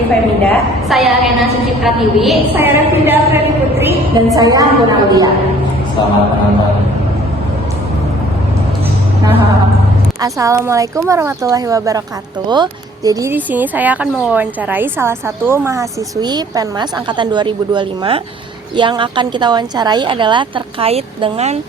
Didi Femida. Saya Rena Suci Pratiwi. Saya Revinda Preni Putri. Dan saya Anggun Aulia. Selamat menonton. Assalamualaikum warahmatullahi wabarakatuh. Jadi di sini saya akan mewawancarai salah satu mahasiswi Penmas angkatan 2025. Yang akan kita wawancarai adalah terkait dengan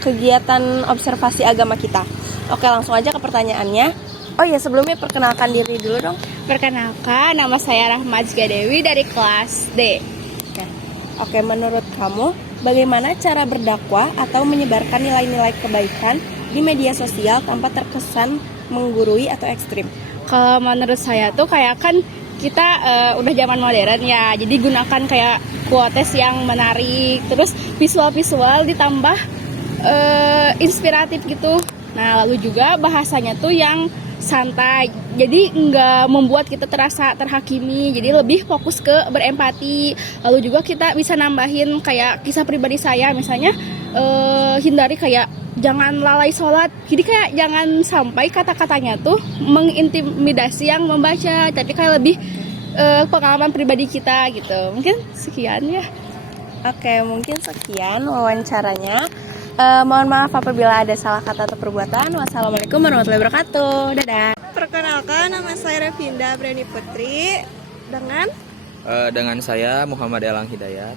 kegiatan observasi agama kita. Oke, langsung aja ke pertanyaannya. Oh ya, sebelumnya perkenalkan diri dulu dong. Perkenalkan, nama saya Rahmadzia Dewi dari kelas D. Oke, menurut kamu bagaimana cara berdakwah atau menyebarkan nilai-nilai kebaikan di media sosial tanpa terkesan menggurui atau ekstrim? Kalau menurut saya tuh kayak kan kita udah zaman modern ya, jadi gunakan kayak quotes yang menarik, terus visual-visual ditambah inspiratif gitu. Nah, lalu juga bahasanya tuh yang santai, jadi nggak membuat kita terasa terhakimi, jadi lebih fokus ke berempati. Lalu juga kita bisa nambahin kayak kisah pribadi saya, misalnya hindari kayak jangan lalai sholat, jadi kayak jangan sampai kata-katanya tuh mengintimidasi yang membaca, tapi kayak lebih pengalaman pribadi kita gitu. Mungkin sekian ya. Oke, mungkin sekian wawancaranya. Mohon maaf apabila ada salah kata atau perbuatan. Wassalamualaikum warahmatullahi wabarakatuh. Dadah. Perkenalkan, nama saya Revinda Preni Putri. Dengan saya Muhammad Elang Hidayat.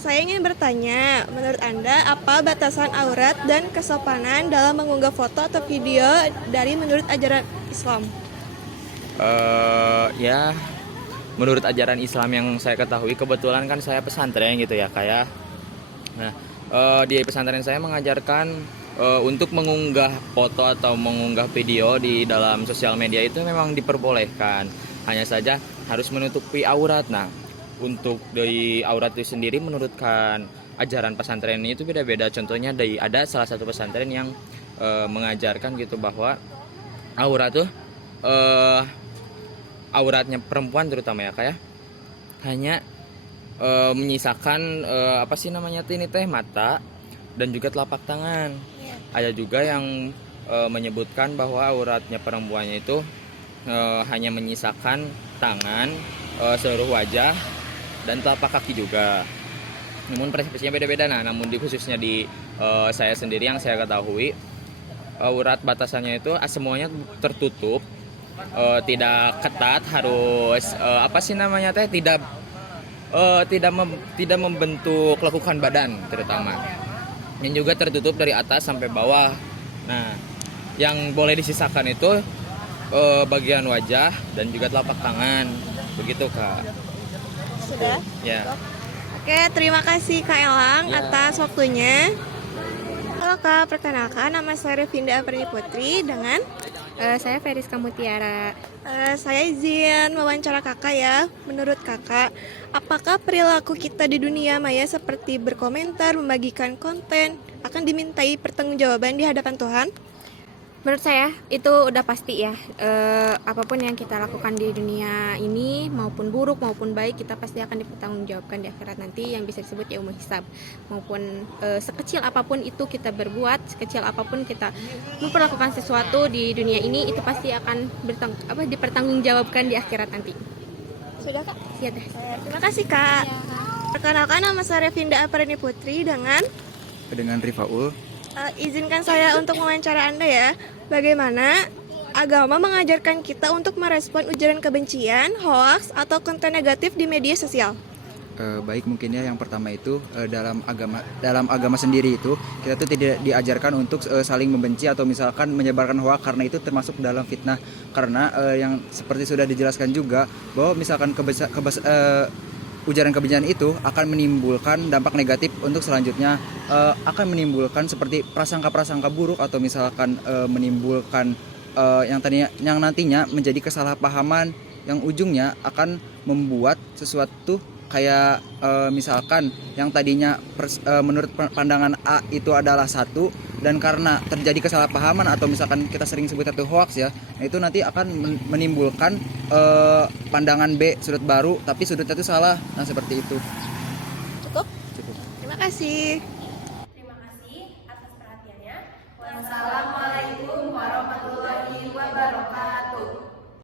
Saya ingin bertanya, menurut Anda apa batasan aurat dan kesopanan dalam mengunggah foto atau video dari menurut ajaran Islam? Ya, menurut ajaran Islam yang saya ketahui, kebetulan kan saya pesantren gitu ya, kayak. Nah, di pesantren saya mengajarkan untuk mengunggah foto atau mengunggah video di dalam sosial media itu memang diperbolehkan. Hanya saja harus menutupi aurat. Nah, untuk dari aurat itu sendiri menurutkan ajaran pesantren itu beda-beda. Contohnya ada salah satu pesantren yang mengajarkan gitu bahwa aurat tuh auratnya perempuan terutama ya kayak hanya menyisakan mata dan juga telapak tangan. Ada juga yang menyebutkan bahwa auratnya perempuannya itu hanya menyisakan tangan, seluruh wajah dan telapak kaki juga. Namun persepsinya beda-beda. Nah, namun khususnya di saya sendiri yang saya ketahui, aurat batasannya itu semuanya tertutup, tidak ketat, harus tidak membentuk lekukan badan terutama, yang juga tertutup dari atas sampai bawah. Nah, yang boleh disisakan itu bagian wajah dan juga telapak tangan, begitu Kak. Sudah? Ya. Oke, terima kasih Kak Elang atas waktunya. Halo Kak, perkenalkan, nama saya Revinda Preni Putri. Dengan Saya Feriska Mutiara. saya izin wawancara kakak ya. Menurut kakak, apakah perilaku kita di dunia maya seperti berkomentar, membagikan konten akan dimintai pertanggungjawaban di hadapan Tuhan? Menurut saya itu udah pasti ya, apapun yang kita lakukan di dunia ini maupun buruk maupun baik, kita pasti akan dipertanggungjawabkan di akhirat nanti, yang bisa disebut yaumul hisab. Maupun sekecil apapun itu kita berbuat, sekecil apapun kita memperlakukan sesuatu di dunia ini, itu pasti akan dipertanggungjawabkan di akhirat nanti. Sudah Kak? Siap deh. Terima kasih Kak. Perkenalkan, nama saya Revinda Preni Putri. Dengan Rifaul. izinkan saya untuk mewawancara Anda ya. Bagaimana agama mengajarkan kita untuk merespon ujaran kebencian, hoaks, atau konten negatif di media sosial? Baik, mungkin ya yang pertama itu dalam agama sendiri itu kita tuh tidak diajarkan untuk saling membenci atau misalkan menyebarkan hoaks, karena itu termasuk dalam fitnah. Karena yang seperti sudah dijelaskan juga bahwa misalkan ujaran kebencian itu akan menimbulkan dampak negatif untuk selanjutnya, akan menimbulkan seperti prasangka-prasangka buruk atau misalkan menimbulkan yang nantinya menjadi kesalahpahaman yang ujungnya akan membuat sesuatu kayak misalkan yang tadinya menurut pandangan A itu adalah satu, dan karena terjadi kesalahpahaman atau misalkan kita sering sebut itu hoax ya, nah itu nanti akan menimbulkan pandangan B, sudut baru, tapi sudutnya itu salah. Nah, seperti itu. Cukup? Terima kasih. Terima kasih atas perhatiannya. Wassalamualaikum warahmatullahi wabarakatuh.